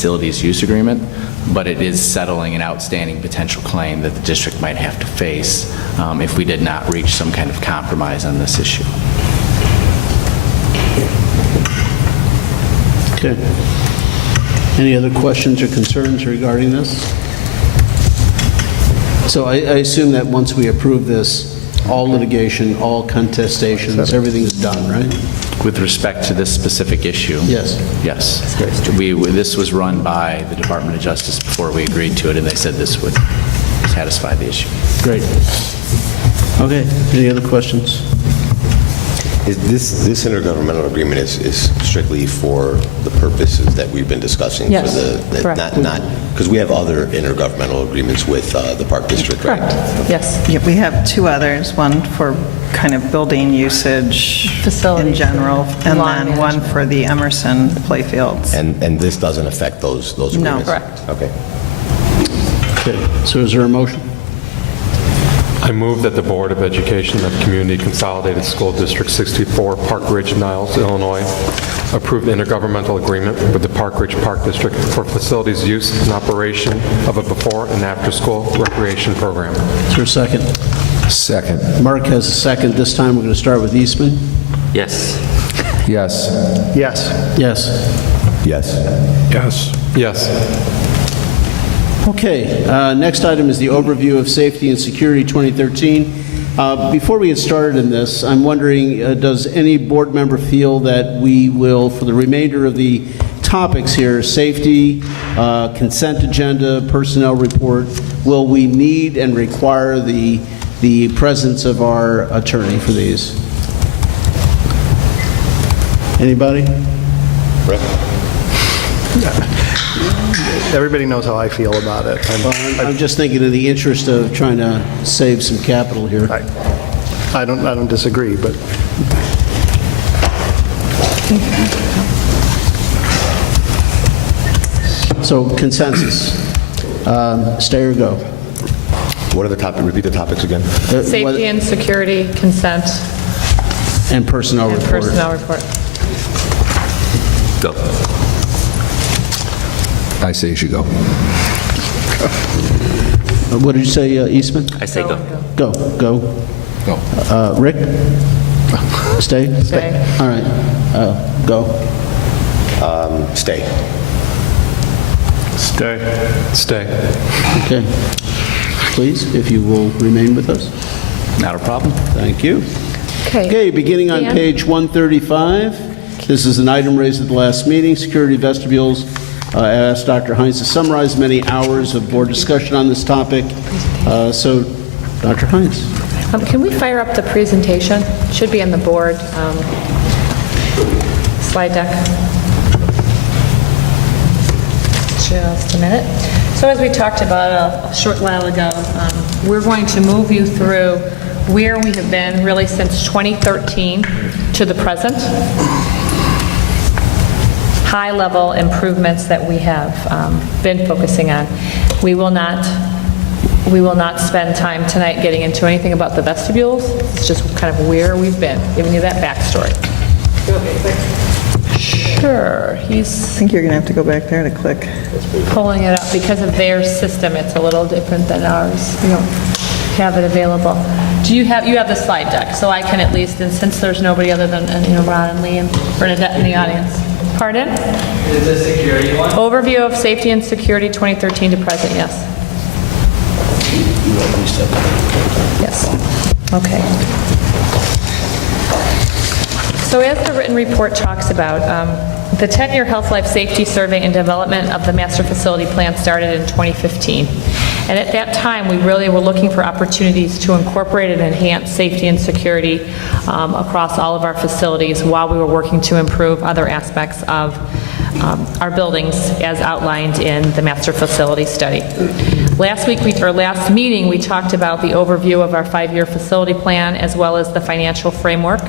facilities use agreement, but it is settling an outstanding potential claim that the district might have to face if we did not reach some kind of compromise on this issue. Okay. Any other questions or concerns regarding this? So I assume that once we approve this, all litigation, all contestations, everything's done, right? With respect to this specific issue? Yes. Yes. This was run by the Department of Justice before we agreed to it, and they said this would satisfy the issue. Great. Okay. Any other questions? This intergovernmental agreement is strictly for the purposes that we've been discussing? Yes, correct. Not, because we have other intergovernmental agreements with the Park District, right? Correct, yes. Yeah, we have two others, one for kind of building usage Facilities. in general, and Lawn then one management. for the Emerson playfields. And this doesn't affect those agreements? Correct. Okay. Okay. So is there a motion? I move that the Board of Education of Community Consolidated School District 64, Park Ridge-Niles, Illinois, approve the intergovernmental agreement with the Park Ridge Park District for facilities use and operation of a before and after school recreation program. Is there a second? Second. Mark has a second. This time we're going to start with Eastman. Yes. Yes. Yes. Yes. Yes. Yes. Yes. Okay, next item is the overview of safety and security 2013. Before we get started in this, I'm wondering, does any board member feel that we will, for the remainder of the topics here, safety, consent agenda, personnel report, will we need and require the presence of our attorney for these? Anybody? Rick? Everybody knows how I feel about it. I'm just thinking in the interest of trying to save some capital here. I don't disagree, but So consensus, stay or go? What are the topics? Repeat the topics again. Safety and security, consent, And personnel and report. personnel report. Go. I say you should go. What did you say, Eastman? I say go. Go, go. Go. Rick? Stay? Stay. All right, go. Stay. Stay. Okay. Please, if you will remain with us. Not a problem. Thank you. Okay. Okay, beginning on Dan? page 135. This is an item raised at the last meeting, security vestibules. I asked Dr. Hines to summarize many hours of board discussion on this topic. So, Dr. Hines. Can we fire up the presentation? Should be on the board slide deck. Just a minute. So as we talked about a short while ago, we're going to move you through where we have been really since 2013 to the present. High-level improvements that we have been focusing on. We will not spend time tonight getting into anything about the vestibules. It's just kind of where we've been, giving you that backstory. Sure, I he's think you're going to have to go back there to click. pulling it up. Because of their system, it's a little different than ours. We don't have it available. You have the slide deck, so I can at least, and since there's nobody other than Ron and Lee and Bernadette in the audience. Pardon? Is the security one? Overview of safety and security 2013 to present, yes. Yes. Okay. So as the written report talks about, the 10-year health life safety survey and development of the master facility plan started in 2015. And at that time, we really were looking for opportunities to incorporate and enhance safety and security across all of our facilities while we were working to improve other aspects of our buildings as outlined in the master facility study. Last meeting, we talked about the overview of our 5-year facility plan as well as the financial framework.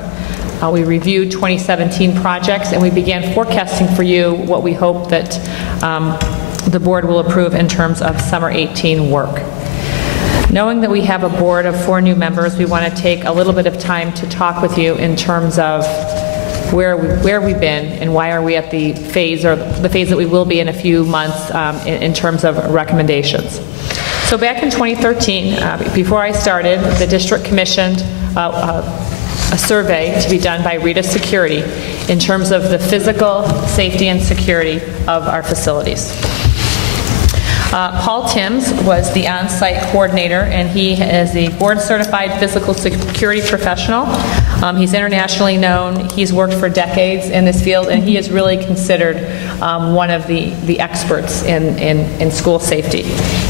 We reviewed 2017 projects and we began forecasting for you what we hope that the board will approve in terms of summer 18 work. Knowing that we have a board of 4 new members, we want to take a little bit of time to talk with you in terms of where we've been and why are we at the phase that we will be in a few months in terms of recommendations. So back in 2013, before I started, the district commissioned a survey to be done by Rita Security in terms of the physical safety and security of our facilities. Paul Timms was the on-site coordinator, and he is a board-certified physical security professional. He's internationally known. He's worked for decades in this field, and he is really considered one of the experts in school safety.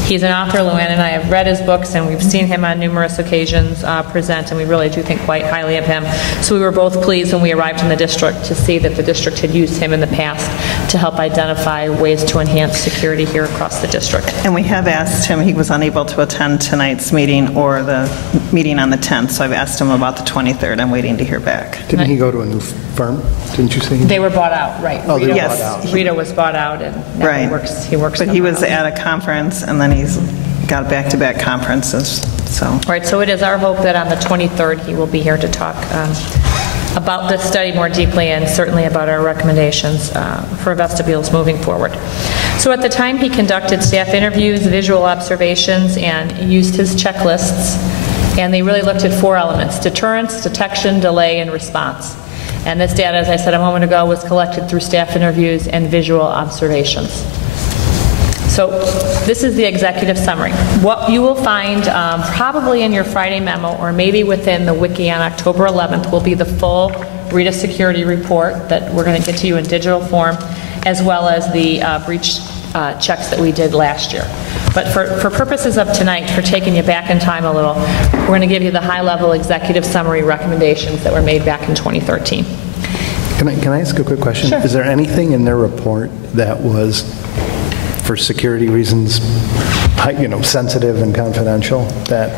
He's an author. Luann and I have read his books, and we've seen him on numerous occasions present, and we really do think quite highly of him. So we were both pleased when we arrived in the district to see that the district had used him in the past to help identify ways to enhance security here across the district. And we have asked him, he was unable to attend tonight's meeting or the meeting on the 10th, so I've asked him about the 23rd. I'm waiting to hear back. Didn't he go to a new firm? Didn't you say? They were bought out, right. Oh, they were Yes. bought out. Rita was bought out, and now Right. he works But he somewhere was else. at a conference, and then he's got back-to-back conferences, so. All right, so it is our hope that on the 23rd, he will be here to talk about this study more deeply and certainly about our recommendations for vestibules moving forward. So at the time, he conducted staff interviews, visual observations, and used his checklists, and they really looked at 4 elements: deterrence, detection, delay, and response. And this data, as I said a moment ago, was collected through staff interviews and visual observations. So this is the executive summary. What you will find probably in your Friday memo or maybe within the wiki on October 11th will be the full Rita Security report that we're going to get to you in digital form, as well as the breach checks that we did last year. But for purposes of tonight, for taking you back in time a little, we're going to give you the high-level executive summary recommendations that were made back in 2013. Can I ask a quick question? Sure. Is there anything in their report that was, for security reasons, sensitive and confidential, that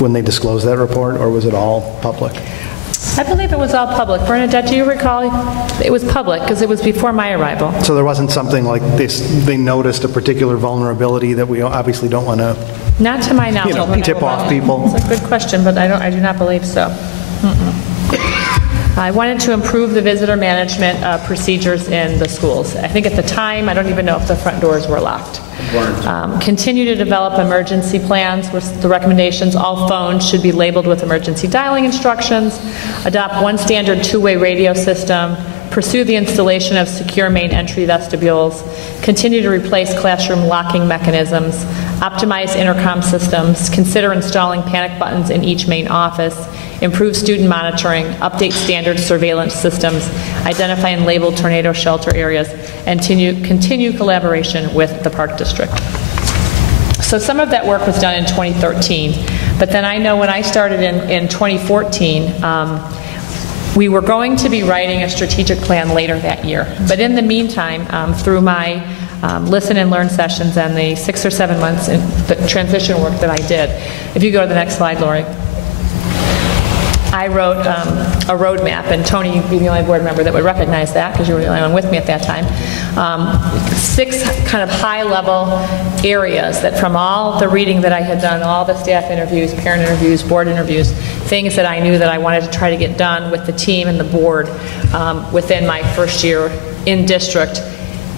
when they disclosed that report, or was it all public? I believe it was all public. Bernadette, do you recall? It was public because it was before my arrival. So there wasn't something like this, they noticed a particular vulnerability that we obviously don't want to, Not to my knowledge. tip off people? It's a good question, but I do not believe so. I wanted to improve the visitor management procedures in the schools. I think at the time, I don't even know if the front doors were locked. Continue to develop emergency plans with the recommendations. All phones should be labeled with emergency dialing instructions. Adopt one standard two-way radio system. Pursue the installation of secure main entry vestibules. Continue to replace classroom locking mechanisms. Optimize intercom systems. Consider installing panic buttons in each main office. Improve student monitoring. Update standard surveillance systems. Identify and label tornado shelter areas. And continue collaboration with the Park District. So some of that work was done in 2013, but then I know when I started in 2014, we were going to be writing a strategic plan later that year. But in the meantime, through my listen and learn sessions and the 6 or 7 months in the transition work that I did, if you go to the next slide, Lori, I wrote a roadmap, and Tony, you'd be the only board member that would recognize that because you were the only one with me at that time. 6 kind of high-level areas that from all the reading that I had done, all the staff interviews, parent interviews, board interviews, things that I knew that I wanted to try to get done with the team and the board within my first year in district.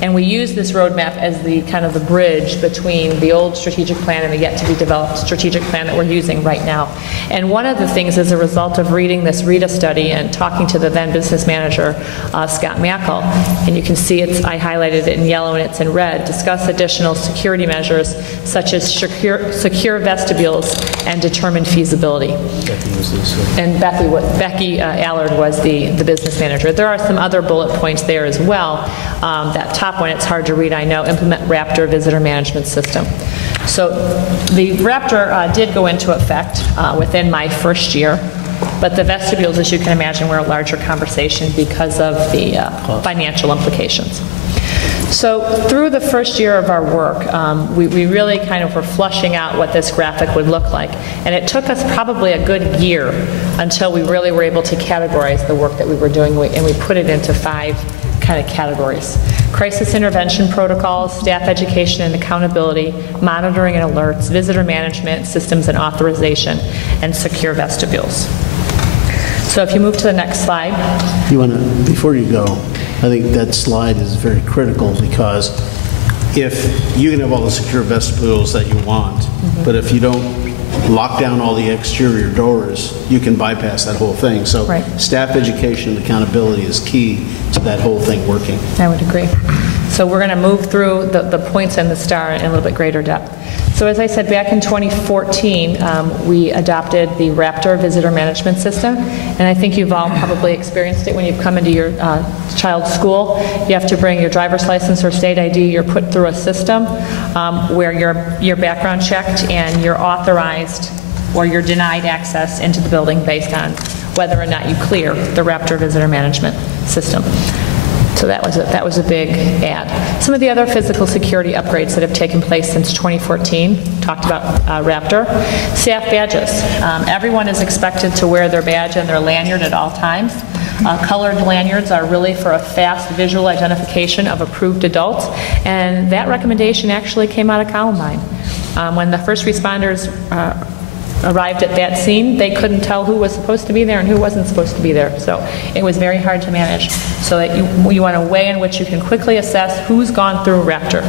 And we use this roadmap as the kind of the bridge between the old strategic plan and the yet to be developed strategic plan that we're using right now. And one of the things as a result of reading this Rita study and talking to the then business manager, Scott Mackel, and you can see I highlighted it in yellow and it's in red, discuss additional security measures such as secure vestibules and determine feasibility. And Becky Allard was the business manager. There are some other bullet points there as well. That top one, it's hard to read, I know, implement Raptor visitor management system. So the Raptor did go into effect within my first year, but the vestibules, as you can imagine, were a larger conversation because of the financial implications. So through the first year of our work, we really kind of were flushing out what this graphic would look like. And it took us probably a good year until we really were able to categorize the work that we were doing, and we put it into 5 kind of categories: crisis intervention protocols, staff education and accountability, monitoring and alerts, visitor management systems and authorization, and secure vestibules. So if you move to the next slide. You want to, before you go, I think that slide is very critical because if you can have all the secure vestibules that you want, but if you don't lock down all the exterior doors, you can bypass that whole thing. So Right. staff education and accountability is key to that whole thing working. I would agree. So we're going to move through the points and the star in a little bit greater depth. So as I said, back in 2014, we adopted the Raptor Visitor Management System, and I think you've all probably experienced it when you've come into your child's school. You have to bring your driver's license or state ID. You're put through a system where you're background checked and you're authorized or you're denied access into the building based on whether or not you clear the Raptor Visitor Management System. So that was a big add. Some of the other physical security upgrades that have taken place since 2014, talked about Raptor. Staff badges. Everyone is expected to wear their badge and their lanyard at all times. Colored lanyards are really for a fast visual identification of approved adults, and that recommendation actually came out of Columbine. When the first responders arrived at that scene, they couldn't tell who was supposed to be there and who wasn't supposed to be there. So it was very hard to manage. So that you want a way in which you can quickly assess who's gone through Raptor,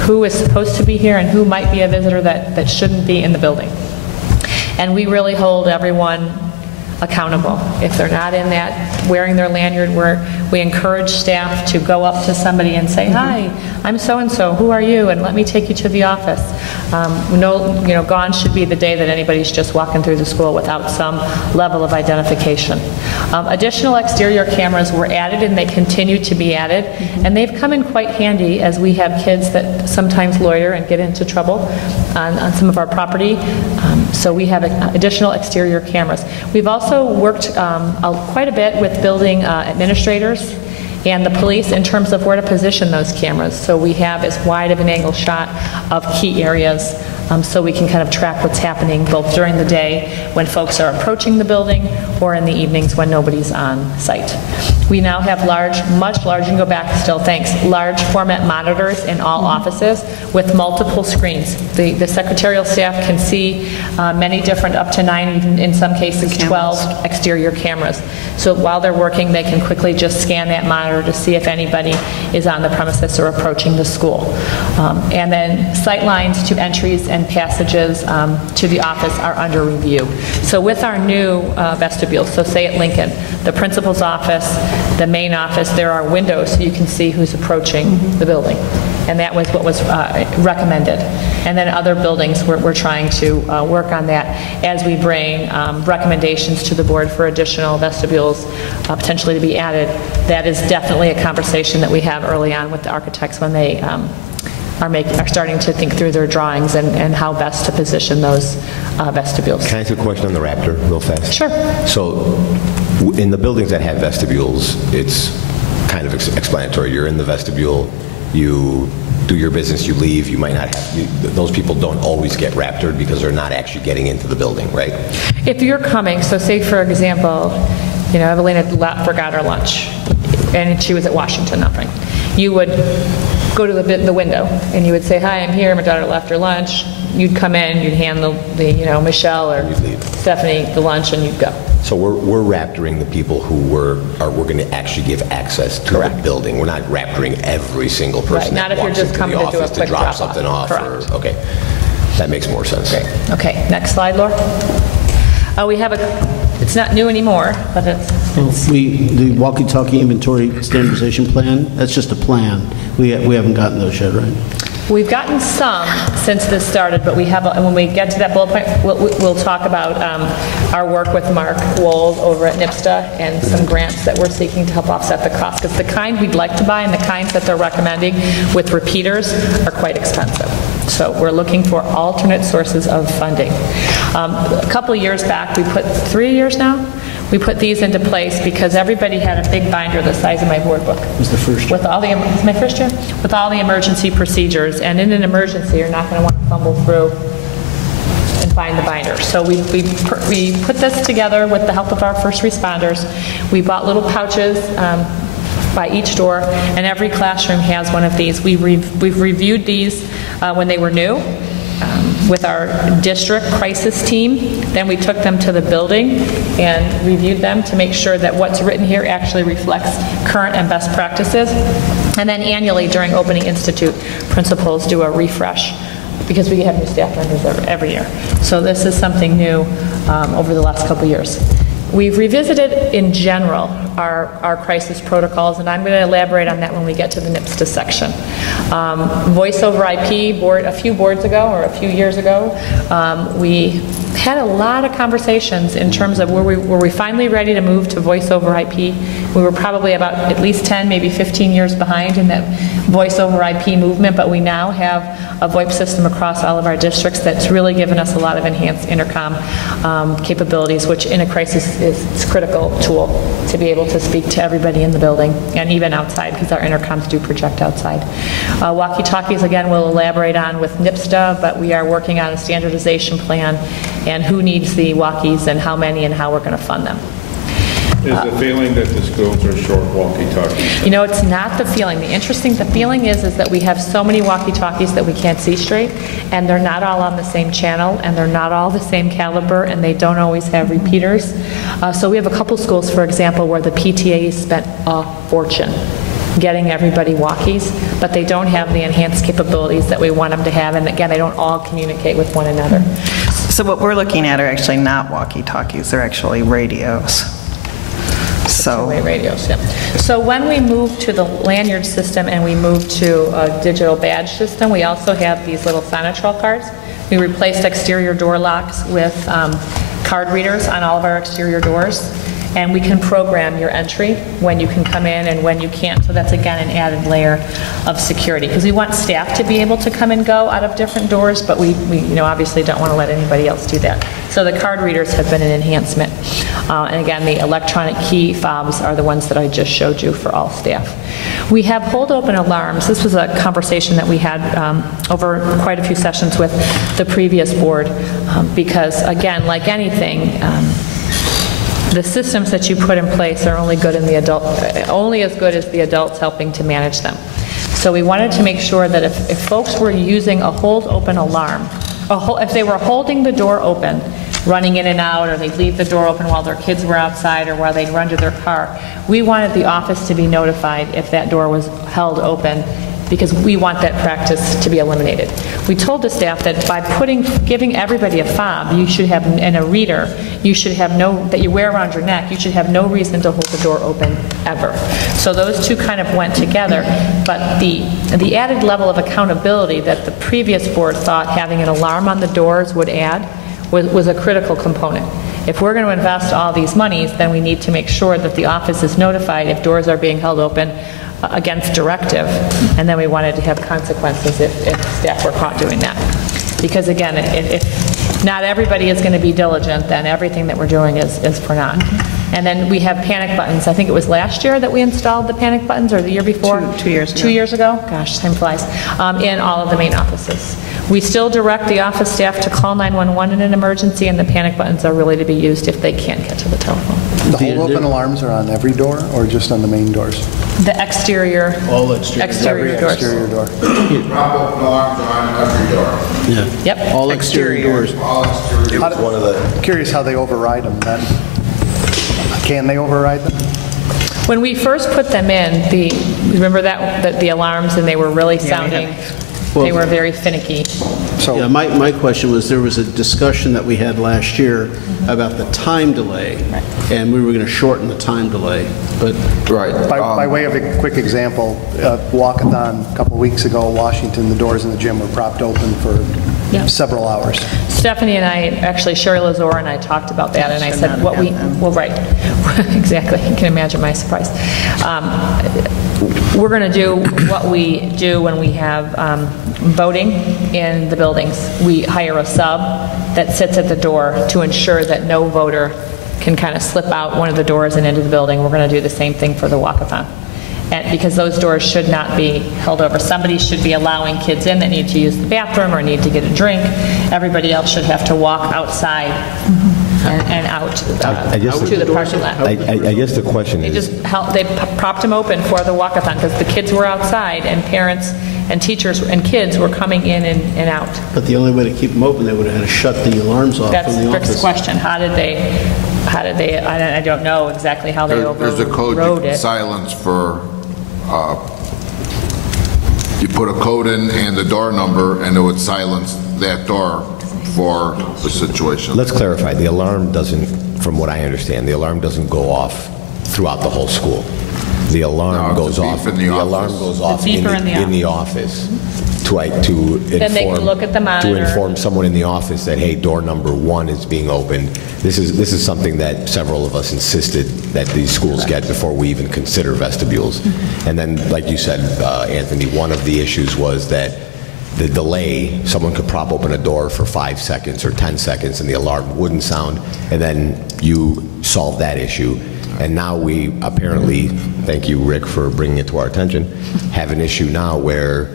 who is supposed to be here and who might be a visitor that shouldn't be in the building. And we really hold everyone accountable. If they're not in that, wearing their lanyard, we encourage staff to go up to somebody and say, "Hi, I'm so-and-so, who are you? And let me take you to the office." Gone should be the day that anybody's just walking through the school without some level of identification. Additional exterior cameras were added and they continue to be added, and they've come in quite handy as we have kids that sometimes loiter and get into trouble on some of our property. So we have additional exterior cameras. We've also worked quite a bit with building administrators and the police in terms of where to position those cameras. So we have as wide of an angle shot of key areas so we can kind of track what's happening both during the day when folks are approaching the building or in the evenings when nobody's on site. We now have much large, you can go back still, thanks, large format monitors in all offices with multiple screens. The secretarial staff can see many different, up to 9, even in some cases 12 exterior cameras. So while they're working, they can quickly just scan that monitor to see if anybody is on the premises or approaching the school. And then sight lines to entries and passages to the office are under review. So with our new vestibule, so say at Lincoln, the principal's office, the main office, there are windows so you can see who's approaching the building. And that was what was recommended. And then other buildings, we're trying to work on that as we bring recommendations to the board for additional vestibules potentially to be added. That is definitely a conversation that we have early on with the architects when they are starting to think through their drawings and how best to position those vestibules. Can I ask a question on the Raptor real fast? Sure. So in the buildings that have vestibules, it's kind of explanatory. You're in the vestibule, you do your business, you leave, you might not have, those people don't always get Raptored because they're not actually getting into the building, right? If you're coming, so say for example, Evelina forgot her lunch and she was at Washington, nothing. You would go to the window and you would say, "Hi, I'm here, my daughter left her lunch." You'd come in, you'd hand the Michelle or Stephanie the lunch and you'd go. So we're Raptoring the people who we're going to actually give access to the building. We're not Raptoring every single person Right, not that if you're walks just into coming the to do a office quick to drop drop-off. something off. Correct. Okay, that makes more sense. Okay, next slide, Laura. We have it's not new anymore, but The walkie-talkie inventory standardization plan, that's just a plan. We haven't gotten those yet, right? we've gotten some since this started, but we have, when we get to that bullet point, we'll talk about our work with Mark Wold over at NIPSTA and some grants that we're seeking to help offset the cost, because the kind we'd like to buy and the kinds that they're recommending with repeaters are quite expensive. So we're looking for alternate sources of funding. A couple of years back, 3 years now, we put these into place because everybody had a big binder the size of my board book. It was the first year. It's my first year? With all the emergency procedures, and in an emergency, you're not going to want to fumble through and find the binder. So we put this together with the help of our first responders. We bought little pouches by each door, and every classroom has one of these. We've reviewed these when they were new, with our district crisis team. Then we took them to the building and reviewed them to make sure that what's written here actually reflects current and best practices. And then annually during Opening Institute, principals do a refresh because we have new staff members every year. So this is something new over the last couple years. We've revisited in general our crisis protocols, and I'm going to elaborate on that when we get to the NIPSTA section. Voice over IP, a few boards ago or a few years ago, we had a lot of conversations in terms of were we finally ready to move to voice over IP. We were probably about at least 10, maybe 15 years behind in that voice over IP movement, but we now have a VoIP system across all of our districts that's really given us a lot of enhanced intercom capabilities, which in a crisis is a critical tool to be able to speak to everybody in the building and even outside, because our intercoms do project outside. Walkie-talkies, again, we'll elaborate on with NIPSTA, but we are working on a standardization plan and who needs the walkies and how many and how we're going to fund them. Is the feeling that the schools are short walkie-talkies? You know, it's not the feeling. The feeling is that we have so many walkie-talkies that we can't see straight, and they're not all on the same channel, and they're not all the same caliber, and they don't always have repeaters. So we have a couple schools, for example, where the PTA spent a fortune getting everybody walkies, but they don't have the enhanced capabilities that we want them to have, and again, they don't all communicate with one another. So what we're looking at are actually not walkie-talkies, they're actually radios. Two-way radios, yeah. So when we moved to the lanyard system and we moved to a digital badge system, we also have these little Sonatrol cards. We replaced exterior door locks with card readers on all of our exterior doors, and we can program your entry when you can come in and when you can't. So that's, again, an added layer of security, because we want staff to be able to come and go out of different doors, but we obviously don't want to let anybody else do that. So the card readers have been an enhancement. And again, the electronic key fobs are the ones that I just showed you for all staff. We have hold open alarms. This was a conversation that we had over quite a few sessions with the previous board, because again, like anything, the systems that you put in place are only as good as the adults helping to manage them. So we wanted to make sure that if folks were using a hold open alarm, if they were holding the door open, running in and out, or they'd leave the door open while their kids were outside, or while they'd run to their car, we wanted the office to be notified if that door was held open, because we want that practice to be eliminated. We told the staff that by giving everybody a fob, you should have, and a reader, that you wear around your neck, you should have no reason to hold the door open ever. So those two kind of went together, but the added level of accountability that the previous board thought having an alarm on the doors would add was a critical component. If we're going to invest all these monies, then we need to make sure that the office is notified if doors are being held open against directive, and then we wanted to have consequences if staff were caught doing that. Because again, if not everybody is going to be diligent, then everything that we're doing is for naught. And then we have panic buttons. I think it was last year that we installed the panic buttons, or the year before? 2 years ago. 2 years ago? Gosh, time flies. In all of the main offices. We still direct the office staff to call 911 in an emergency, and the panic buttons are really to be used if they can't get to the telephone. The hold open alarms are on every door or just on the main doors? The exterior. All exterior. Every doors. exterior door. Drop-open alarms are on every door. Yeah. Yep. All exterior doors. All exterior. It was one of the, Curious how they override them then. Can they override them? When we first put them in, remember that the alarms, and they were really sounding, they were very finicky. So Yeah, my question was, there was a discussion that we had last year about the time delay, and we were going to shorten the time delay, but... Right. by way of a quick example, walkathon a couple weeks ago, Washington, the doors in the gym were propped open for Yeah. several hours. Stephanie and I, actually Sherry Lazor and I talked about that, and I said, right, exactly, you can imagine my surprise. We're going to do what we do when we have voting in the buildings. We hire a sub that sits at the door to ensure that no voter can kind of slip out one of the doors and into the building. We're going to do the same thing for the walkathon. And because those doors should not be held over. Somebody should be allowing kids in that need to use the bathroom or need to get a drink. Everybody else should have to walk outside and out to the parking lot. I guess the question They is, just propped them open for the walkathon because the kids were outside and parents and teachers and kids were coming in and out. But the only way to keep them open, they would have had to shut the alarms off That's from the Rick's office. question. How did they, I don't know exactly how they There's a code overrode you can it. silence for, you put a code in and the door number, and it would silence that door for the situation. Let's clarify, the alarm doesn't, from what I understand, the alarm doesn't go off throughout the whole school. The alarm No, goes it's a beep off. in the alarm office. goes off beeper in the office to inform. Then they can look at the monitor. To inform someone in the office that, hey, door number 1 is being opened. This is something that several of us insisted that these schools get before we even consider vestibules. And then, like you said, Anthony, one of the issues was that the delay, someone could prop open a door for 5 seconds or 10 seconds and the alarm wouldn't sound, and then you solve that issue. And now we apparently, thank you, Rick, for bringing it to our attention, have an issue now where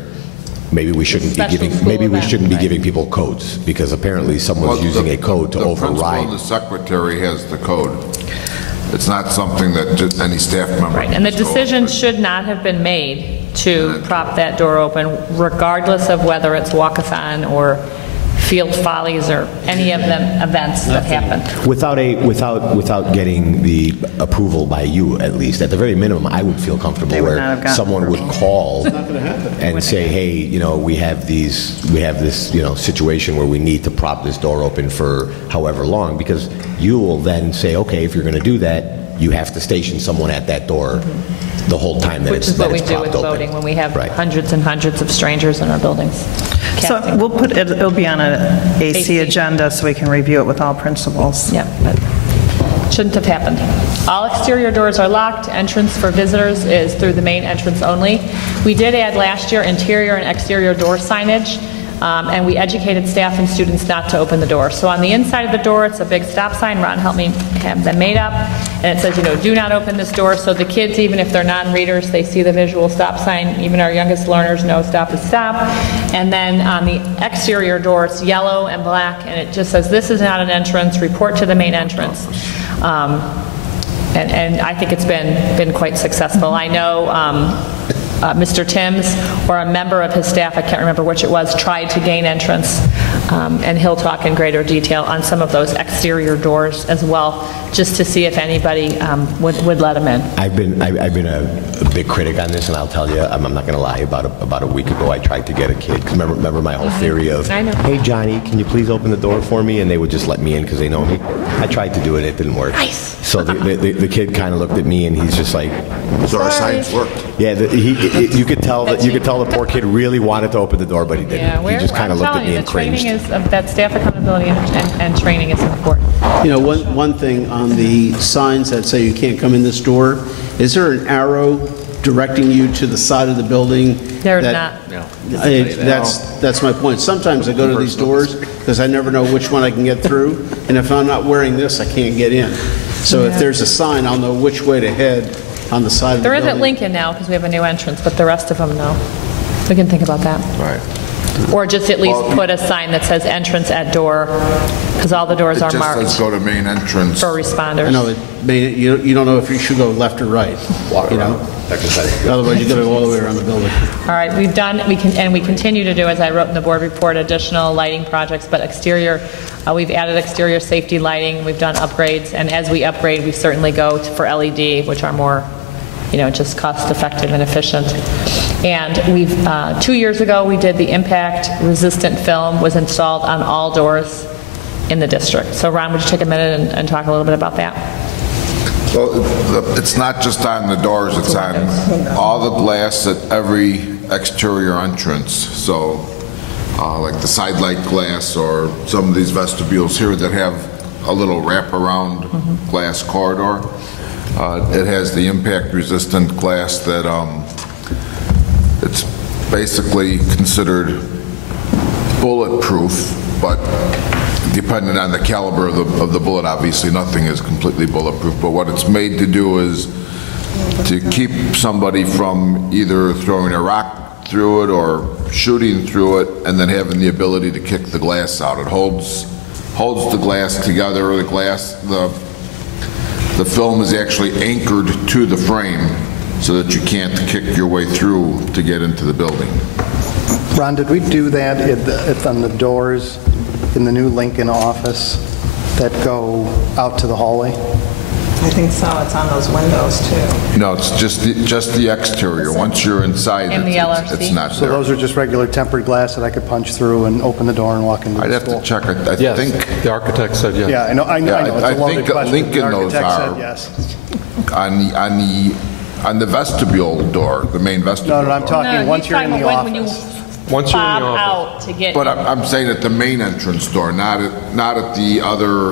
maybe we shouldn't be Special giving, school maybe we event, shouldn't be right. giving people codes, because apparently someone's Well, using a code to The principal override. and the secretary has the code. It's not something that just any staff member. Right, and the can just go decision open. should not have been made to prop that door open, regardless of whether it's walkathon or field follies or any of them events that happen. Without getting the approval by you, at least, at the very minimum, I would feel comfortable They would where not have gotten someone would call and say, hey, we have this, situation where we need to prop this door open for however long, because you will then say, okay, if you're going to do that, you have to station someone at that door the whole time that Which it's is what that we it's do propped with open. voting, when we have Right. hundreds and hundreds of strangers in our buildings. So Casting. we'll put, it'll be on a AC AC. agenda so we can review it with all principals. Yeah, but shouldn't have happened. All exterior doors are locked. Entrance for visitors is through the main entrance only. We did add last year interior and exterior door signage, and we educated staff and students not to open the door. So on the inside of the door, it's a big stop sign. Ron helped me have them made up, and it says, do not open this door. So the kids, even if they're non-readers, they see the visual stop sign. Even our youngest learners know stop is stop. And then on the exterior door, it's yellow and black, and it just says, this is not an entrance, report to the main entrance. And I think it's been quite successful. I know Mr. Timms, or a member of his staff, I can't remember which it was, tried to gain entrance, and he'll talk in greater detail on some of those exterior doors as well, just to see if anybody would let him in. I've been a big critic on this, and I'll tell you, I'm not going to lie. About a week ago, I tried to get a kid. 'Cause remember my whole theory of, I know. hey Johnny, can you please open the door for me? And they would just let me in because they know me. I tried to do it, it didn't work. Nice. So the kid kind of looked at me, and he's just like, So our signs worked. yeah. You could tell the poor kid really wanted to open the door, but he didn't. Yeah, He just kind of I'm looked at telling me you, and the training cringed. is, that staff accountability and training is important. One thing on the signs that say you can't come in this door, is there an arrow directing you to the side of the building? There's that- not. That's my point. Sometimes I go to these doors because I never know which one I can get through, and if I'm not wearing this, I can't get in. So if there's a sign, I'll know which way to head on the side of the There building. isn't Lincoln now because we have a new entrance, but the rest of them, no. We can think about that. Right. Or just at least Well, put a sign that says entrance at door, because all the doors It are just says marked go to main entrance. for responders. I know, you don't know if you should go left or right, you know? Otherwise, you gotta go all the way around the building. All right, we continue to do, as I wrote in the board report, additional lighting projects, but exterior, we've added exterior safety lighting, we've done upgrades, and as we upgrade, we certainly go for LED, which are more, just cost-effective and efficient. And 2 years ago, we did the impact-resistant film was installed on all doors in the district. So Ron, would you take a minute and talk a little bit about that? Well, it's not just on the doors, it's on all the glass at every exterior entrance. So like the side light glass or some of these vestibules here that have a little wraparound glass corridor. It has the impact-resistant glass that it's basically considered bulletproof, but depending on the caliber of the bullet, obviously nothing is completely bulletproof. But what it's made to do is to keep somebody from either throwing a rock through it or shooting through it, and then having the ability to kick the glass out. It holds the glass together. The film is actually anchored to the frame so that you can't kick your way through to get into the building. Ron, did we do that on the doors in the new Lincoln office that go out to the hallway? I think so, it's on those windows, too. No, it's just the exterior. Once you're inside, In the it's LRC? not So there. those are just regular tempered glass that I could punch through and open the door and walk into I'd the have school? to check it. I Yes, think the architect said yes. Yeah, I know, Yeah, it's I a loaded think at question. Lincoln The those architect are- said yes. on the vestibule door, the main vestibule No, door. I'm talking, once you're in the when you office. Once you're in bob the office. out to get. But I'm saying at the main entrance door, not at the other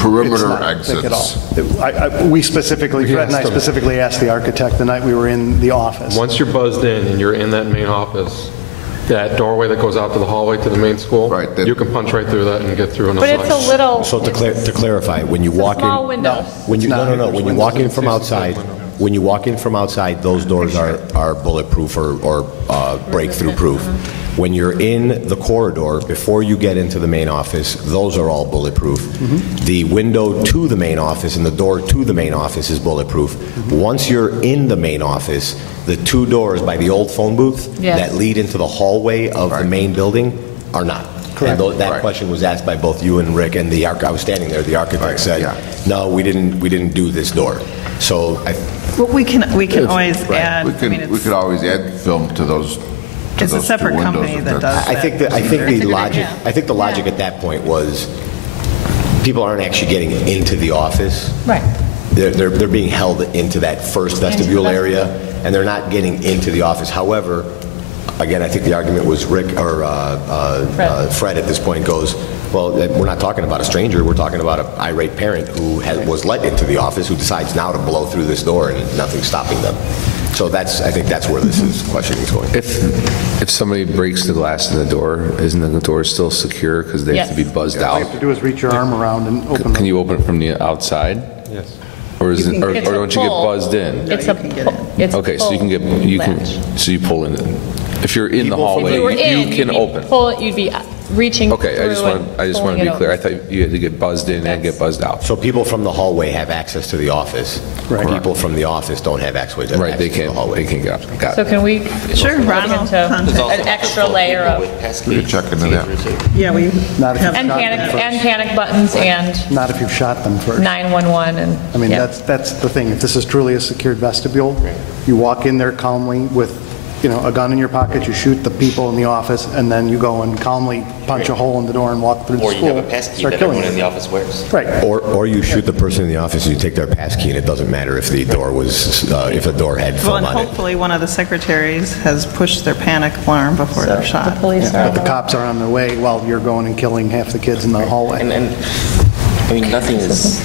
perimeter It's not thick at exits. all. We specifically, Fred and I specifically asked the architect the night we were in the office. Once you're buzzed in and you're in that main office, that doorway that goes out to the hallway to the main school, Right, that- you can punch right through that and get through on the But side. it's a little, So to clarify, when you walk in... small windows. When you, It's not. no, when you walk in from outside, those doors are bulletproof or breakthrough proof. When you're in the corridor, before you get into the main office, those are all bulletproof. The window to the main office and the door to the main office is bulletproof. Once you're in the main office, the two doors by the old phone booth Yes. that lead into the hallway of the main building are not. Correct. And that Right. question was asked by both you and Rick, and I was standing there, the architect said, yeah. no, we didn't do this door. So Well, we can always add, We I mean, could always add film to those. to it's a those two separate windows company if that that's- does I think that. I think It's a the good logic, idea. I think the logic at that point was, people aren't actually getting into the office. Right. They're being held into that first vestibule area, and they're not getting into the office. However, again, I think the argument was Rick or Fred at this point goes, well, we're not talking about a stranger, we're talking about an irate parent who was let into the office, who decides now to blow through this door and nothing's stopping them. So I think that's where this question is going. If somebody breaks the glass in the door, isn't the door still secure because they have to be Yes. buzzed All out? you have to do is reach your arm around and open Can the... you open it from the outside? Yes. Or is it, or It's a don't you get pull. buzzed in? It's a, it's a Okay, so you can pull latch. so you pull in. If you're in the If hallway, you were in, you you'd can be open. you'd be reaching through Okay, I just want to pulling be it clear. I over. thought you had to get buzzed in and get buzzed out. So people from the hallway have access to the office. Right. People from the office don't have access to Right, they the can't, hallway. they can get, got So it. can we Sure, look Ron will into contact. an extra layer of, We could check into that. Yeah, we Not if you've and shot panic, them first. and panic buttons and Not if you've shot them first. 911 and. I mean, yeah. that's the thing. If this is truly a secured vestibule, you walk in there calmly with, a gun in your pocket, you shoot the people in the office, and then you go and calmly punch a hole in the door and walk through the Or school. you have a pass key start that killing everyone in the people. office wears. Right. Or you shoot the person in the office and you take their pass key, and it doesn't matter if the door was, if a door had Well, film and on it. hopefully one of the secretaries has pushed their panic alarm before they're The shot. police are. But the cops are on their way while you're going and killing half the kids in the hallway. And I mean, nothing is,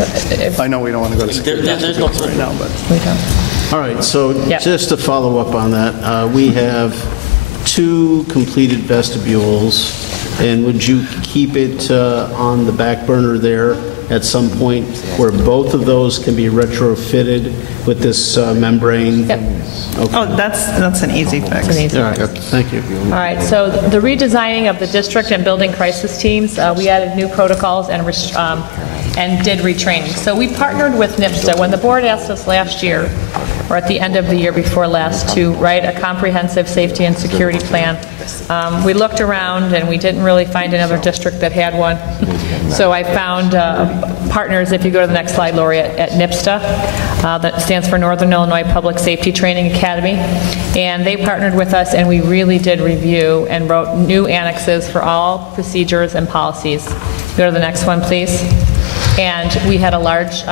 I know we don't want to go to secured there's no vestibules right now, but... We don't. All right, so Yep. just to follow up on that, we have 2 completed vestibules, and would you keep it on the back burner there at some point where both of those can be retrofitted with this membrane? Yep. Oh, that's an easy fix. It's an easy. All right, thank you. All right, so the redesigning of the district and building crisis teams, we added new protocols and did retraining. So we partnered with NIPSA. When the board asked us last year, or at the end of the year before last, to write a comprehensive safety and security plan, we looked around and we didn't really find another district that had one. So I found partners, if you go to the next slide, Lori, at NIPSA, that stands for Northern Illinois Public Safety Training Academy, and they partnered with us, and we really did review and wrote new annexes for all procedures and policies. Go to the next one, please. And we had a large,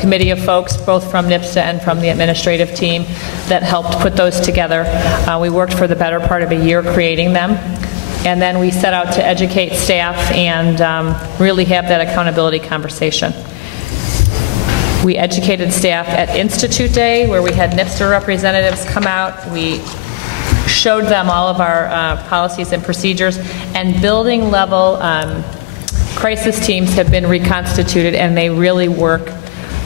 committee of folks, both from NIPSA and from the administrative team, that helped put those together. We worked for the better part of a year creating them. And then we set out to educate staff and really have that accountability conversation. We educated staff at Institute Day, where we had NIPSA representatives come out. We showed them all of our policies and procedures, and building level crisis teams have been reconstituted, and they really work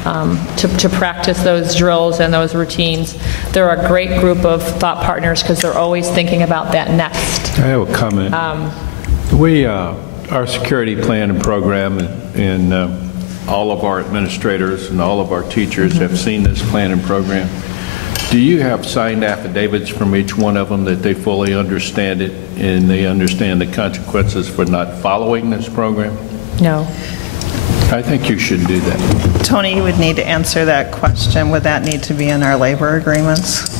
to practice those drills and those routines. They're a great group of thought partners because they're always thinking about that next. I have a comment. Our security plan and program, and all of our administrators and all of our teachers have seen this plan and program. Do you have signed affidavits from each one of them that they fully understand it and they understand the consequences for not following this program? No. I think you should do that. Tony, you would need to answer that question. Would that need to be in our labor agreements?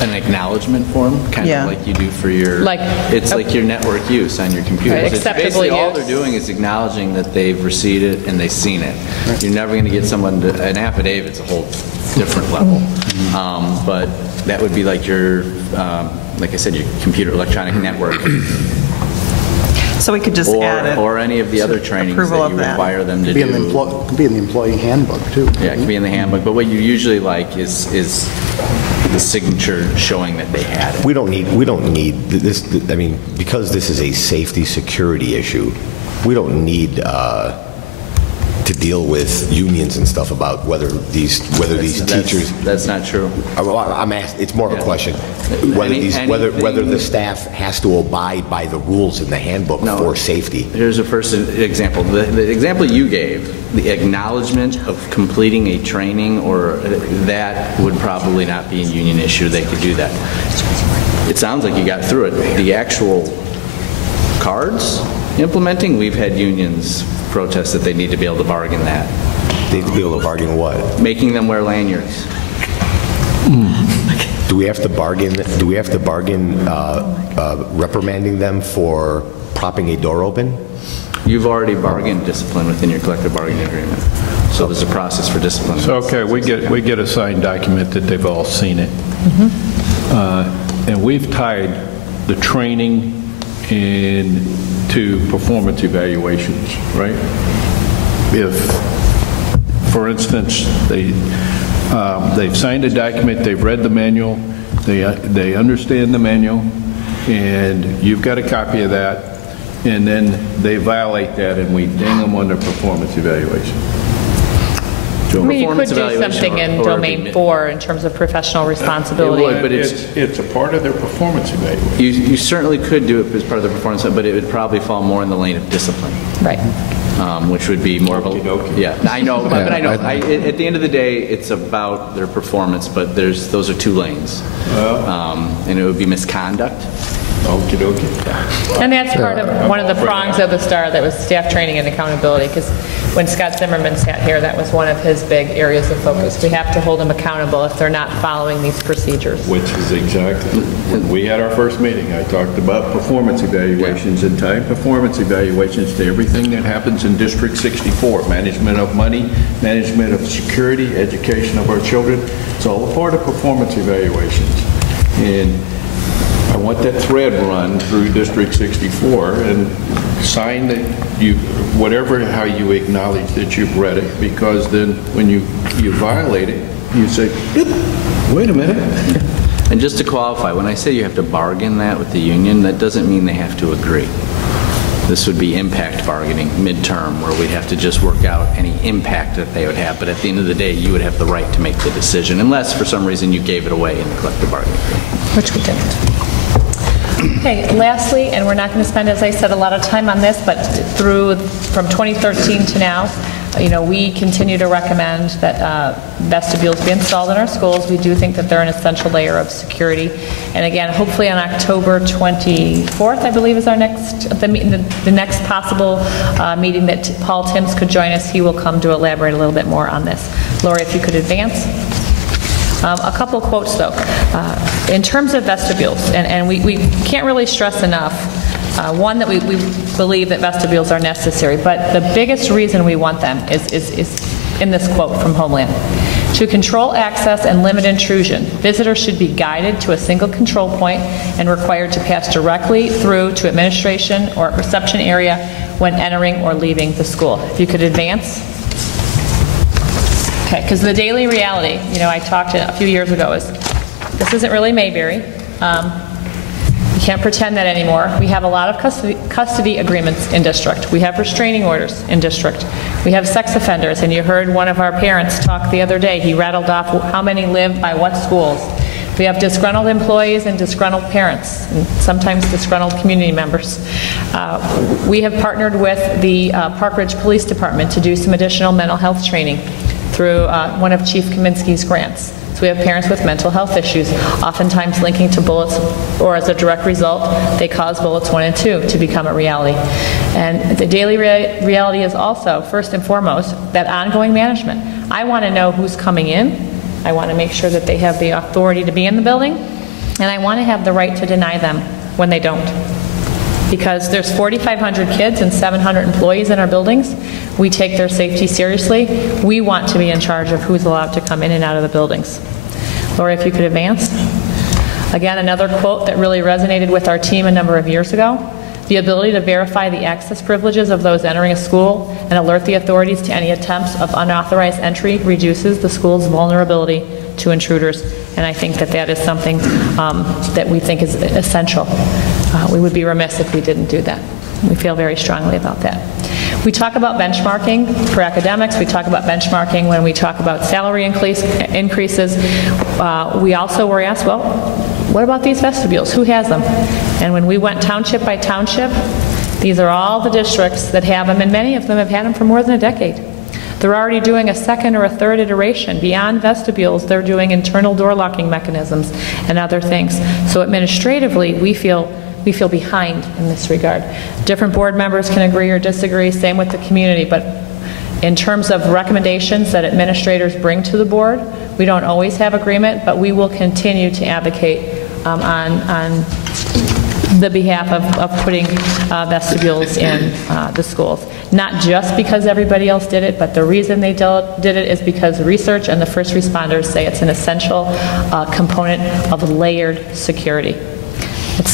An acknowledgement form, kind Yeah. of like you do for your, Like- it's like your network use on your computer. Right, It's acceptable basically all use. they're doing is acknowledging that they've received it and they've seen it. You're never going to get someone to, an affidavit's a whole different level. But that would be like your, like I said, your computer electronic network, So we could just add it. or any of the other trainings approval that of you that. require them to Could be in the do. could be in the employee handbook, too. Yeah, it can be in the handbook, but what you usually like is the signature showing that they had it. We don't need this, I mean, because this is a safety security issue, we don't need to deal with unions and stuff about whether these teachers. That's not true. Well, I'm asking, it's more of a question, Anything- whether the staff has to abide by the rules in the handbook No. for safety. Here's a first example. The example you gave, the acknowledgement of completing a training, or that would probably not be a union issue. They could do that. It sounds like you got through it. The actual cards implementing, we've had unions protest that they need to be able to bargain that, They have to be able to bargain what? making them wear lanyards. Do we have to bargain reprimanding them for propping a door open? You've already bargained discipline within your collective bargaining agreement. So there's a process for discipline. So, okay, we get a signed document that they've all seen it. And we've tied the training to performance evaluations, right? If, for instance, they've signed a document, they've read the manual, they understand the manual, and you've got a copy of that, and then they violate that, and we ding them on their performance evaluation. I mean, you could Performance do evaluation something in or domain 4 in terms of professional responsibility. It would, but It's a part of their performance evaluation. You certainly could do it as part of the performance, but it would probably fall more in the lane of discipline. Right. Which would be more of a... Okey-dokey. Yeah, I know, but I know. At the end of the day, it's about their performance, but those are two lanes. And it would be misconduct. Okie dokie. And that's part of one of the prongs of the STAR, that was staff training and accountability, because when Scott Zimmerman sat here, that was one of his big areas of focus. We have to hold them accountable if they're not following these procedures. Which is exactly, when we had our first meeting, I talked about performance evaluations and tying performance evaluations to everything that happens in District 64, management of money, management of security, education of our children. It's all a part of performance evaluations. And I want that thread run through District 64 and sign that how you acknowledge that you've read it, because then when you violate it, you say, wait a minute. And just to qualify, when I say you have to bargain that with the union, that doesn't mean they have to agree. This would be impact bargaining midterm, where we'd have to just work out any impact that they would have. But at the end of the day, you would have the right to make the decision, unless for some reason you gave it away in the collective bargaining agreement. Which we didn't. Okay, lastly, and we're not going to spend, as I said, a lot of time on this, but from 2013 to now, we continue to recommend that vestibules be installed in our schools. We do think that they're an essential layer of security. And again, hopefully on October 24th, I believe, is our the next possible meeting that Paul Timms could join us. He will come to elaborate a little bit more on this. Lori, if you could advance. A couple quotes, though. In terms of vestibules, and we can't really stress enough, one, that we believe that vestibules are necessary, but the biggest reason we want them is in this quote from Homeland. To control access and limit intrusion, visitors should be guided to a single control point and required to pass directly through to administration or reception area when entering or leaving the school. If you could advance. Okay, because the daily reality, I talked a few years ago, is this isn't really Mayberry. You can't pretend that anymore. We have a lot of custody agreements in district. We have restraining orders in district. We have sex offenders, and you heard one of our parents talk the other day. He rattled off how many live by what schools. We have disgruntled employees and disgruntled parents, and sometimes disgruntled community members. We have partnered with the Park Ridge Police Department to do some additional mental health training through one of Chief Kaminsky's grants. So we have parents with mental health issues, oftentimes linking to bullets, or as a direct result, they cause bullets 1 and 2 to become a reality. And the daily reality is also, first and foremost, that ongoing management. I want to know who's coming in. I want to make sure that they have the authority to be in the building, and I want to have the right to deny them when they don't. Because there's 4,500 kids and 700 employees in our buildings. We take their safety seriously. We want to be in charge of who's allowed to come in and out of the buildings. Lori, if you could advance. Again, another quote that really resonated with our team a number of years ago. The ability to verify the access privileges of those entering a school and alert the authorities to any attempts of unauthorized entry reduces the school's vulnerability to intruders. And I think that that is something that we think is essential. We would be remiss if we didn't do that. We feel very strongly about that. We talk about benchmarking for academics. We talk about benchmarking when we talk about salary increases. We also were asked, well, what about these vestibules? Who has them? And when we went township by township, these are all the districts that have them, and many of them have had them for more than a decade. They're already doing a second or a third iteration. Beyond vestibules, they're doing internal door locking mechanisms and other things. So administratively, we feel behind in this regard. Different board members can agree or disagree, same with the community, but in terms of recommendations that administrators bring to the board, we don't always have agreement, but we will continue to advocate on the behalf of putting vestibules in the schools. Not just because everybody else did it, but the reason they did it is because research and the first responders say it's an essential component of layered security.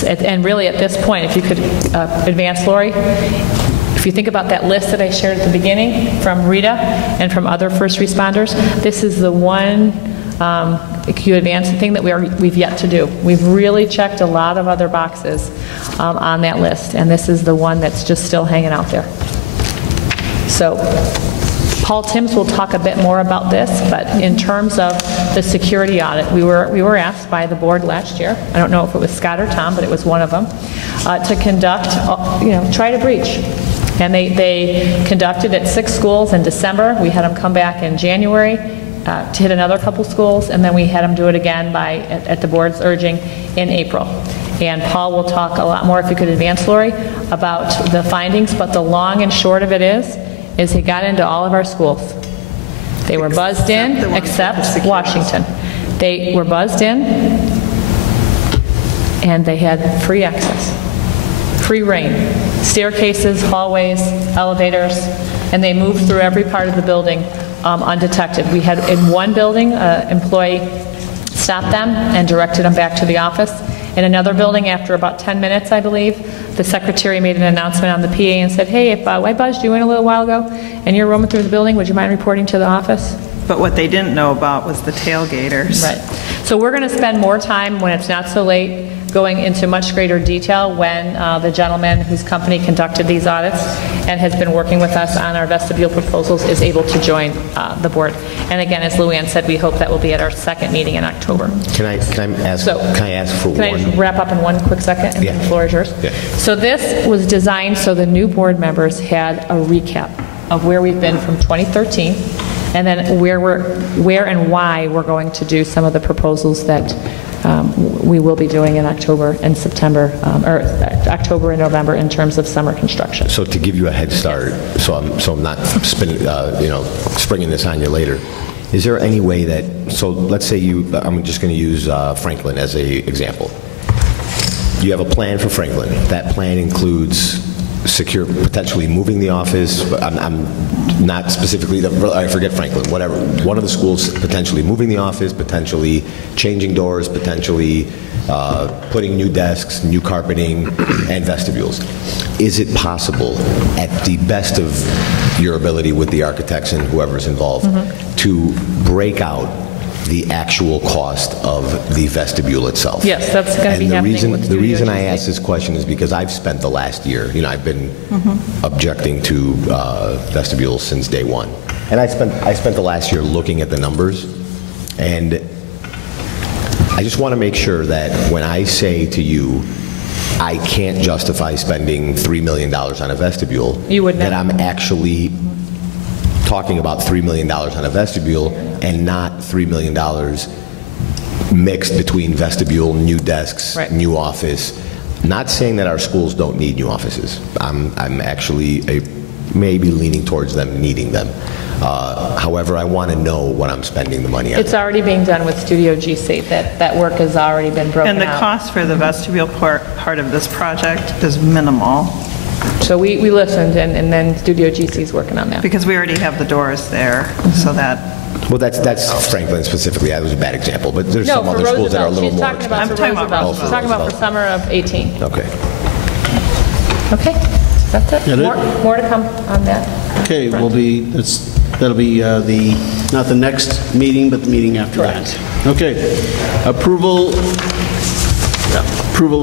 And really at this point, if you could advance, Lori, if you think about that list that I shared at the beginning from Rita and from other first responders, this is the one Q advanced thing that we've yet to do. We've really checked a lot of other boxes on that list, and this is the one that's just still hanging out there. So Paul Timms will talk a bit more about this, but in terms of the security audit, we were asked by the board last year, I don't know if it was Scott or Tom, but it was one of them, to conduct, try to breach. And they conducted at 6 schools in December. We had them come back in January to hit another couple schools, and then we had them do it again at the board's urging in April. And Paul will talk a lot more, if you could advance, Lori, about the findings, but the long and short of it is he got into all of our schools. They were buzzed in, except Washington. They were buzzed in, and they had free access, free reign. Staircases, hallways, elevators, and they moved through every part of the building undetected. We had, in one building, an employee stopped them and directed them back to the office. In another building, after about 10 minutes, I believe, the secretary made an announcement on the PA and said, hey, if I buzzed you in a little while ago and you're roaming through the building, would you mind reporting to the office? But what they didn't know about was the tailgaters. Right. So we're going to spend more time when it's not so late going into much greater detail when the gentleman whose company conducted these audits and has been working with us on our vestibule proposals is able to join the board. And again, as Luann said, we hope that will be at our second meeting in October. Can I ask for one? Can I just wrap up in one quick second, and the floor is yours? Yeah. So this was designed so the new board members had a recap of where we've been from 2013, and then where and why we're going to do some of the proposals that we will be doing in October and September, or October and November in terms of summer construction. So to give you a head start, so I'm not springing this on you later, is there any way that, so let's say I'm just going to use Franklin as an example. You have a plan for Franklin. That plan includes potentially moving the office, but I'm not specifically, I forget Franklin, whatever. One of the schools potentially moving the office, potentially changing doors, potentially putting new desks, new carpeting, and vestibules. Is it possible, at the best of your ability with the architects and whoever's involved, to break out the actual cost of the vestibule itself? Yes, that's going to be happening with the reason I ask this question is because I've spent the last year, I've been objecting to vestibules since day one. And I spent the last year looking at the numbers, and I just want to make sure that when I say to you, I can't justify spending $3 million on a vestibule, that I'm actually talking about $3 million on a vestibule and not $3 million mixed between vestibule, new desks, Right. new office. Not saying that our schools don't need new offices. I'm actually maybe leaning towards them needing them. However, I want to know what I'm spending the money on. It's already being done with Studio GC. That work has already been broken And the out. cost for the vestibule part of this project is minimal, So we listened, and then Studio GC is working on that. because we already have the doors there, so that, Well, that's Franklin specifically. That was a bad example, but there's No, some for other schools that are a Roosevelt. little She's more talking about expensive. for I'm talking about Roosevelt. She's talking about for summer of 18. Okay. Okay, that's it. That it? More to come on that. Okay, that'll be not the next meeting, but the meeting after that. Okay. Approval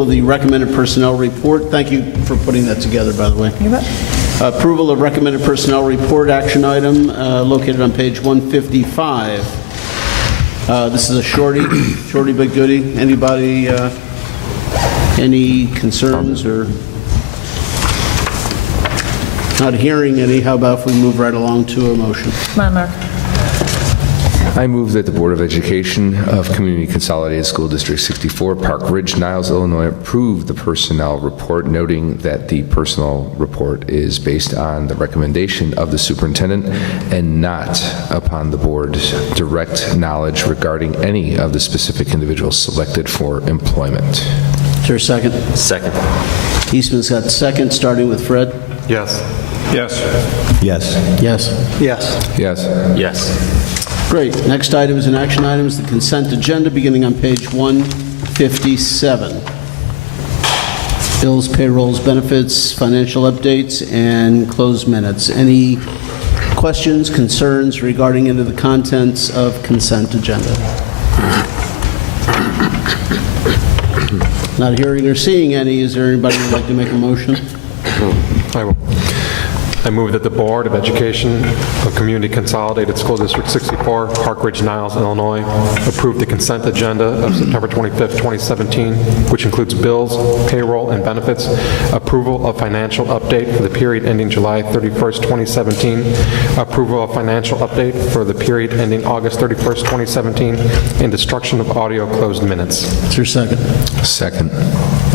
of the recommended personnel report. Thank you for putting that together, by the way. You bet. Approval of recommended personnel report, action item located on page 155. This is a shorty but goodie. Anybody, any concerns or? Not hearing any, how about if we move right along to a motion? Come on, Mark. I move that the Board of Education of Community Consolidated School District 64, Park Ridge, Niles, Illinois, approve the personnel report, noting that the personnel report is based on the recommendation of the superintendent and not upon the board's direct knowledge regarding any of the specific individuals selected for employment. Is there a second? Second. Eastman's got the second, starting with Fred. Yes. Yes. Yes. Yes. Yes. Yes. Yes. Great. Next item is an action item, is the consent agenda, beginning on page 157. Bills, payrolls, benefits, financial updates, and closed minutes. Any questions, concerns regarding into the contents of consent agenda? Not hearing or seeing any. Is there anybody who would like to make a motion? I move that the Board of Education of Community Consolidated School District 64, Park Ridge, Niles, Illinois, approve the consent agenda of September 25th, 2017, which includes bills, payroll, and benefits, approval of financial update for the period ending July 31st, 2017, approval of financial update for the period ending August 31st, 2017, and destruction of audio closed minutes. Is there a second? Second.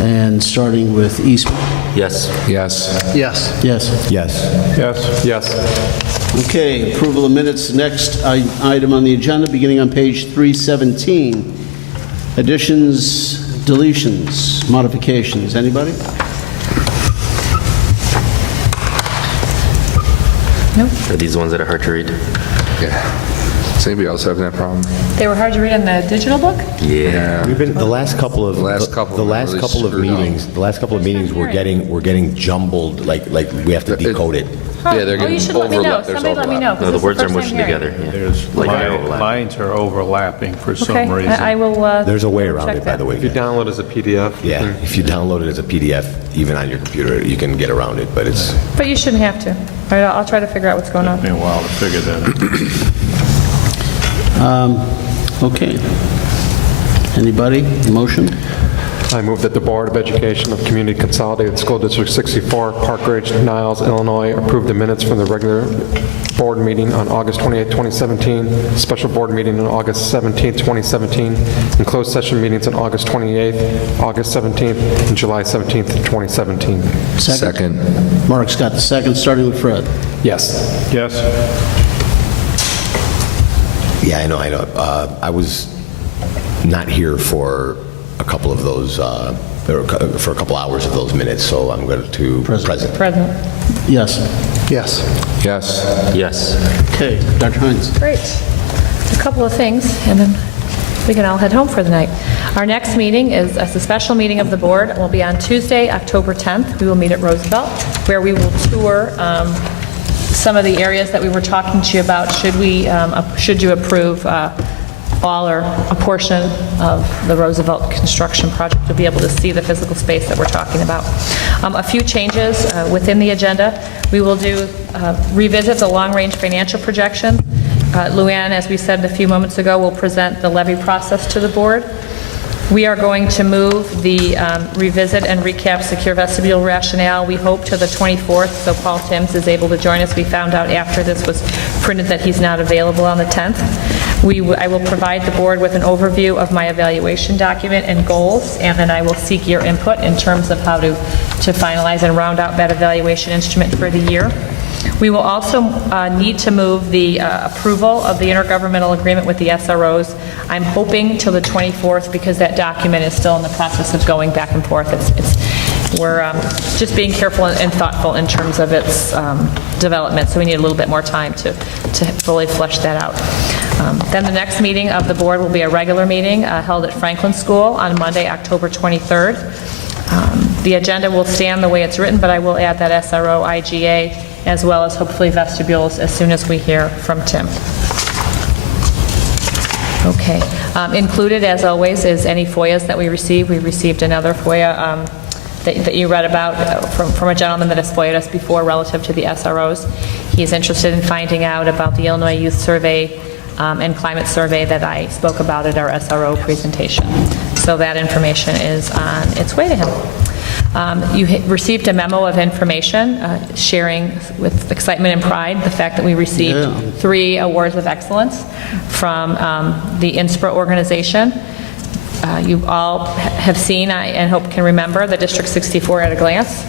And starting with Eastman. Yes. Yes. Yes. Yes. Yes. Yes. Yes. Okay, approval of minutes. Next item on the agenda, beginning on page 317. Additions, deletions, modifications. Anybody? Are these the ones that are hard to read? Yeah. Does anybody else have that problem? They were hard to read in the digital book? Yeah. We've been the last couple of really meetings we're getting jumbled, like we have to decode it. Yeah, they're Oh, you getting should let me know. overlapped. There's Somebody let me know, overlap. 'cause No, the this is words are first time mushing hearing. together. Yeah. There's, Like they overlap. lines are overlapping for some Okay, reason. I will There's a way around check it, by that. the way. If you download as a PDF. you Yeah, can- if you download it as a PDF, even on your computer, you can get around it, but it's... But you shouldn't have to. All right, I'll try to figure out what's going on. Took me a while to figure that out. Okay. Anybody? Motion? I move that the Board of Education of Community Consolidated School District 64, Park Ridge, Niles, Illinois, approve the minutes from the regular board meeting on August 28, 2017, special board meeting on August 17, 2017, and closed session meetings on August 28th, August 17th, and July 17th, 2017. Second. Mark's got the second, starting with Fred. Yes. Yes. Yeah, I know. I was not here for a couple of those, for a couple hours of those minutes, so I'm going to present. Present. Yes. Yes. Yes. Yes. Okay, Dr. Hines. Great. A couple of things, and then we can all head home for the night. Our next meeting is a special meeting of the board. It will be on Tuesday, October 10th. We will meet at Roosevelt, where we will tour some of the areas that we were talking to you about. Should you approve all or a portion of the Roosevelt construction project? You'll be able to see the physical space that we're talking about. A few changes within the agenda. We will revisit the long-range financial projection. Luann, as we said a few moments ago, will present the levy process to the board. We are going to move the revisit and recap secure vestibule rationale, we hope, to the 24th, so Paul Timms is able to join us. We found out after this was printed that he's not available on the 10th. I will provide the board with an overview of my evaluation document and goals, and then I will seek your input in terms of how to finalize and round out that evaluation instrument for the year. We will also need to move the approval of the intergovernmental agreement with the SROs. I'm hoping till the 24th because that document is still in the process of going back and forth. We're just being careful and thoughtful in terms of its development, so we need a little bit more time to fully flesh that out. Then the next meeting of the board will be a regular meeting held at Franklin School on Monday, October 23rd. The agenda will stand the way it's written, but I will add that SRO, IGA, as well as hopefully vestibules as soon as we hear from Tim. Okay. Included, as always, is any FOIAs that we receive. We received another FOIA that you read about from a gentleman that has FOIA'd us before relative to the SROs. He's interested in finding out about the Illinois Youth Survey and Climate Survey that I spoke about at our SRO presentation. So that information is on its way to him. You received a memo of information sharing with excitement and pride the fact that we received 3 awards of excellence from the INSPRA organization. You all have seen, and hope can remember, the District 64 at a glance.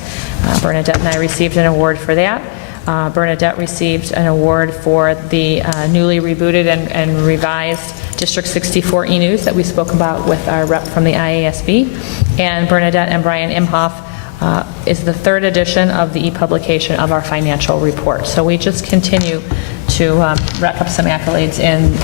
Bernadette and I received an award for that. Bernadette received an award for the newly rebooted and revised District 64 e-news that we spoke about with our rep from the IASB. And Bernadette and Brian Imhoff is the 3rd edition of the e-publication of our financial report. So we just continue to rack up some accolades in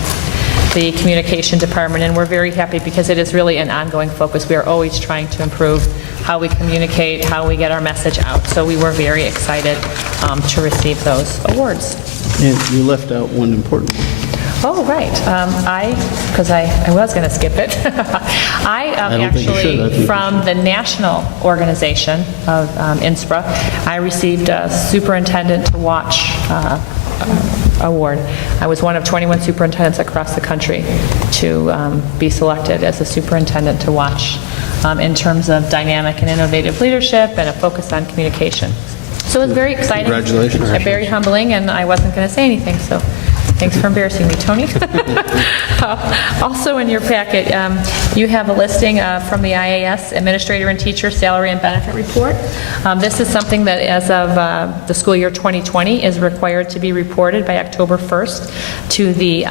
the communication department, and we're very happy because it is really an ongoing focus. We are always trying to improve how we communicate, how we get our message out. So we were very excited to receive those awards. And you left out one important one. Oh, right. Because I was going to skip it. I don't think you should. I actually, think from the national organization of INSPRA, I received a Superintendent to Watch award. I was one of 21 superintendents across the country to be selected as a superintendent to watch in terms of dynamic and innovative leadership and a focus on communication. So it was very exciting. Congratulations. Very humbling, and I wasn't going to say anything, so thanks for embarrassing me, Tony. Also in your packet, you have a listing from the IAS Administrator and Teacher Salary and Benefit Report. This is something that as of the school year 2020 is required to be reported by October 1st to the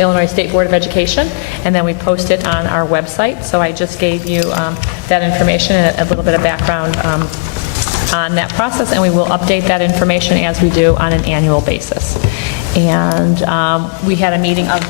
Illinois State Board of Education, and then we post it on our website. So I just gave you that information and a little bit of background on that process, and we will update that information as we do on an annual basis. And we had a meeting of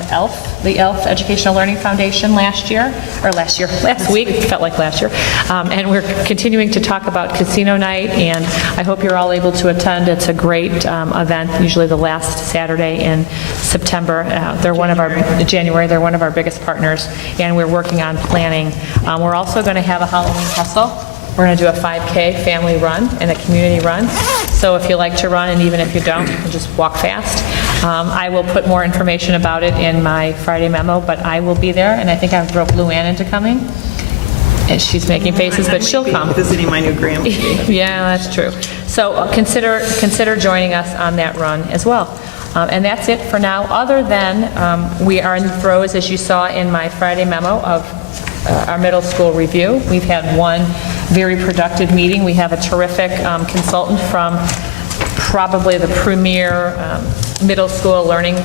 the ELF Educational Learning Foundation last week, it felt like last year, and we're continuing to talk about Casino Night, and I hope you're all able to attend. It's a great event, usually the last Saturday in September. They're one of our biggest partners, and we're working on planning. We're also going to have a Halloween hustle. We're going to do a 5K family run and a community run. So if you like to run, and even if you don't, you can just walk fast. I will put more information about it in my Friday memo, but I will be there, and I think I've roped Lou Ann into coming. And she's making faces, but she'll come. Visiting my new grandbaby. Yeah, that's true. So consider joining us on that run as well. And that's it for now, other than we are in the throes, as you saw in my Friday memo, of our middle school review. We've had one very productive meeting. We have a terrific consultant from probably the premier middle school learning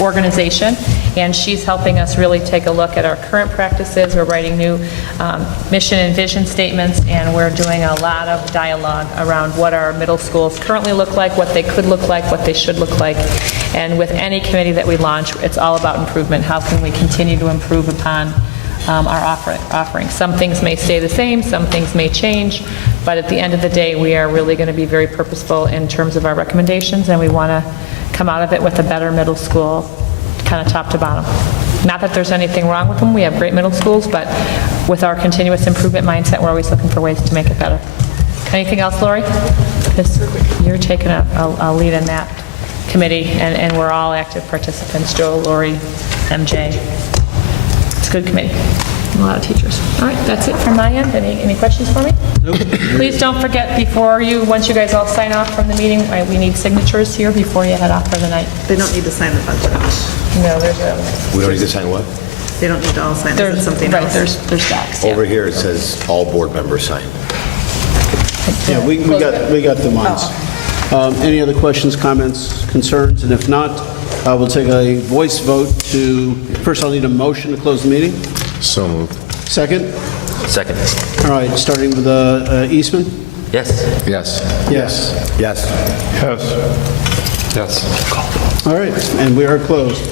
organization, and she's helping us really take a look at our current practices. We're writing new mission and vision statements, and we're doing a lot of dialogue around what our middle schools currently look like, what they could look like, what they should look like. And with any committee that we launch, it's all about improvement. How can we continue to improve upon our offerings? Some things may stay the same, some things may change, but at the end of the day, we are really going to be very purposeful in terms of our recommendations, and we want to come out of it with a better middle school, kind of top to bottom. Not that there's anything wrong with them, we have great middle schools, but with our continuous improvement mindset, we're always looking for ways to make it better. Anything else, Lori? You're taking a lead in that committee, and we're all active participants, Joe, Lori, MJ. It's a good committee. a lot of teachers. All right, that's it from my end. Any questions for me? Nope. Please don't forget once you guys all sign off from the meeting, we need signatures here before you head off for the night. They don't need to sign the budget. No, there's We don't need to sign what? They don't need to all sign, is it something else? there's docs, yeah. Over here, it says all board members sign. Yeah, we got the ones. Any other questions, comments, concerns? And if not, we'll take a voice vote to, first I'll need a motion to close the meeting. So moved. Second? Second. All right, starting with Eastman? Yes. Yes. Yes. Yes. Yes. All right, and we are closed.